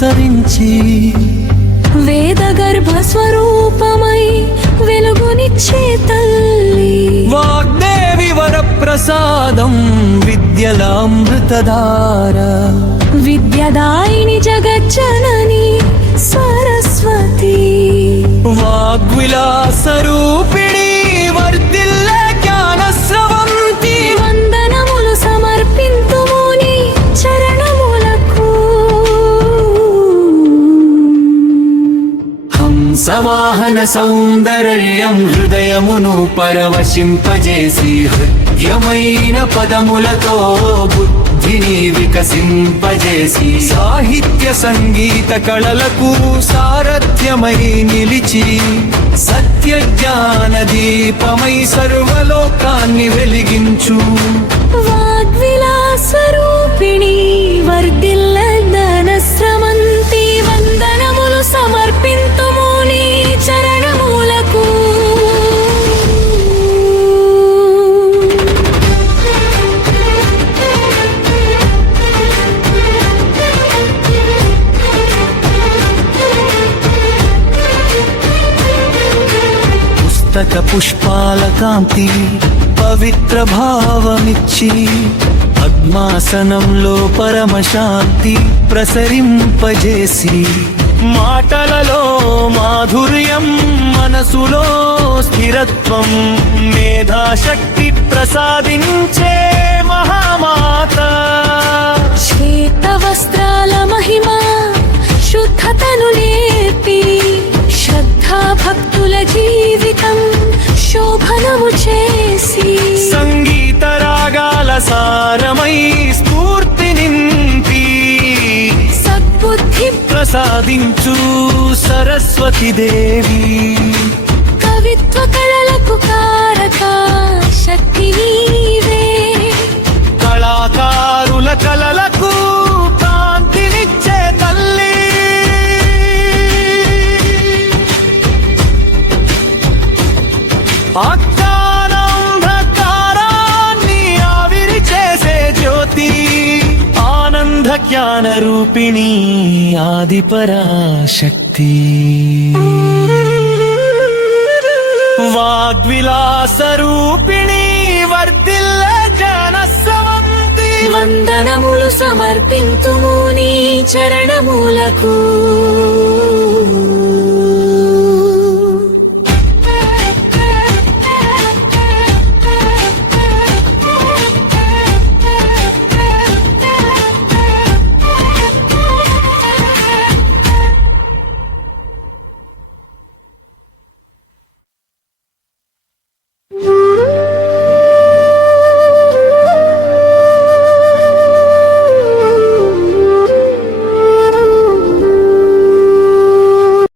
ప్రసరించి వేద గర్భ స్వరూపమై వెలుగునిచ్చే తల్లి వాగ్దేవి వరప్రసాదం విద్యల అమృతధార విద్యదాయిని జగజ్జనని సరస్వతి వాగ్విలాస రూపిణి వర్ధిల్లే జ్ఞాన స్రవంతి వందనములు సమర్పింతుము నీ చరణములకు హంసవాహన సౌందర్యం హృదయమును పరవశింపజేసి హృద్యమైన పదములతో బుద్ధిని వికసింపజేసి సాహిత్య సంగీత కళలకు సారథ్యమై నిలిచి సత్య జ్ఞాన దీపమై సర్వలోకాన్ని వెలిగించు వాగ్విలాస రూపిణి వర్ధిల్లదన స్రవంతి వందనములు సమర్పింతుము నీ చరణములకు పుస్తక పుష్పాల కాంతి పవిత్ర భావమిచ్చి పద్మాసనంలో పరమశాంతి ప్రసరింపజేసి మాటలలో మాధుర్యం మనసులో స్థిరత్వం మేధాశక్తి ప్రసాదించే మహామాత శ్వేత వస్త్రాల మహిమ శుద్ధతను నేర్పి శ్రద్ధా భక్తుల జీవితం శోభనము చేసి సంగీత రాగాల సారమై స్ఫూర్తి నింపి సద్బుద్ధి ప్రసాదించు సరస్వతి దేవి కవిత్వ కళలకు కారక శక్తి నీవే కళాకారుల కళలకు కాంతినిచ్చే తల్లి అజ్ఞానాంధకారాన్ని ఆవిరి చేసే జ్యోతి ఆనంద జ్ఞాన రూపిణి ఆది పరాశక్తి వాగ్విలాస రూపిణి వర్ధిల్ల జన స్రవంతి వందనములు సమర్పింతుము నీ చరణములకు